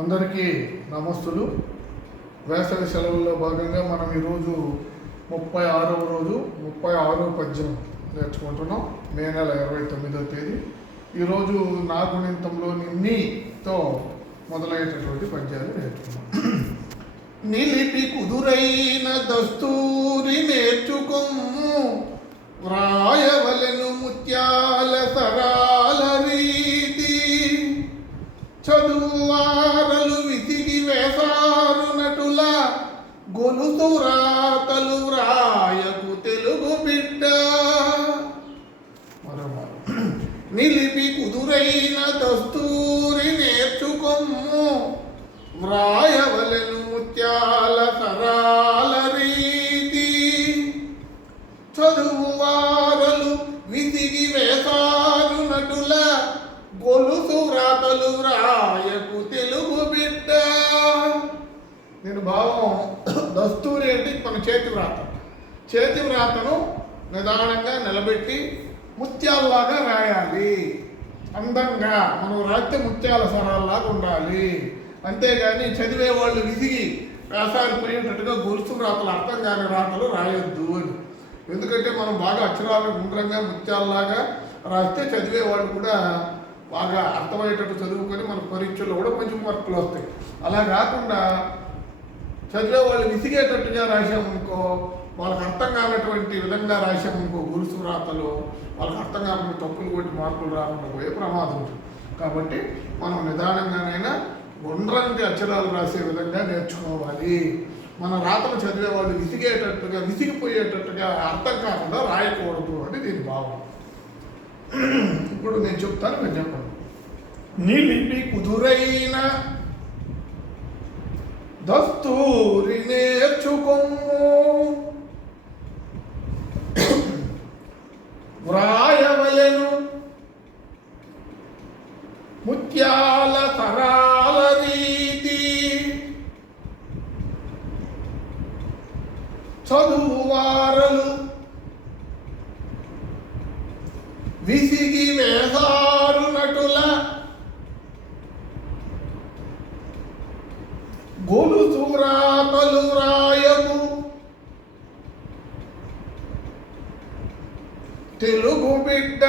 అందరికీ నమస్తులు. వేసవి సెలవుల్లో భాగంగా మనం ఈరోజు 36వ రోజు 36వ పద్యం నేర్చుకుంటున్నాం. మే నెల 29వ తేదీ. ఈరోజు నా గుణింతంలోని నీతో మొదలయ్యేటటువంటి పద్యాలు నేర్చుకున్నాం. నిలిపి కుదురైన దస్తూరి నేర్చుకొమ్ము, వ్రాయవలెను ముత్యాల సరాల రీతి, చదువారలు విసిగి వేసారు నటుల, గొలుసు రాతలు వ్రాయకు తెలుగు బిడ్డ. నిలిపి కుదురైన దస్తూరి నేర్చుకొమ్ము, వ్రాయవలెను ముత్యాల సరాల రీతి, చదువువారలు విసిగి వేసారు నటుల, గొలుసు వ్రాతలు వ్రాయకు తెలుగు బిడ్డ. నేను భావం దస్తూరి అంటే మన చేతి వ్రాత. చేతి వ్రాతను నిదానంగా నిలబెట్టి ముత్యాలలాగా రాయాలి. అందంగా మనం రాస్తే ముత్యాల సరాల్లాగా ఉండాలి. అంతేగాని చదివే వాళ్ళు విసిగి వేసాలు పోయేటట్టుగా గొలుసు రాతలు, అర్థం కాని రాతలు రాయొద్దు అని. ఎందుకంటే మనం బాగా అక్షరాలు గుండ్రంగా ముత్యాలలాగా రాస్తే చదివే వాళ్ళు కూడా బాగా అర్థమయ్యేటట్టు చదువుకొని మన పరీక్షల్లో కూడా మంచి మార్కులు వస్తాయి. అలా కాకుండా చదివే వాళ్ళు విసిగేటట్టుగా రాసామనుకో, వాళ్ళకి అర్థం కానటువంటి విధంగా రాసామనుకో గొలుసు రాతలు, వాళ్ళకి అర్థం కాకుండా తప్పులు కొట్టి మార్కులు రాకుండా పోయే ప్రమాదం ఉంటుంది. కాబట్టి మనం నిదానంగానైనా గుండ్రంటి అక్షరాలు రాసే విధంగా నేర్చుకోవాలి. మన రాతలు చదివే వాళ్ళు విసిగేటట్టుగా, విసిగిపోయేటట్టుగా అర్థం కాకుండా రాయకూడదు అని దీని భావం. ఇప్పుడు నేను చెప్తాను, మీరు చెప్పండి. నిలిపి కుదురైన దస్తూరి నేర్చుకొమ్ము, వ్రాయవలెను ముత్యాల సరాల రీతి, చదువువారలు విసిగి వేసారు నటుల, గొలుసు రాతలు వ్రాయకు తెలుగు బిడ్డ.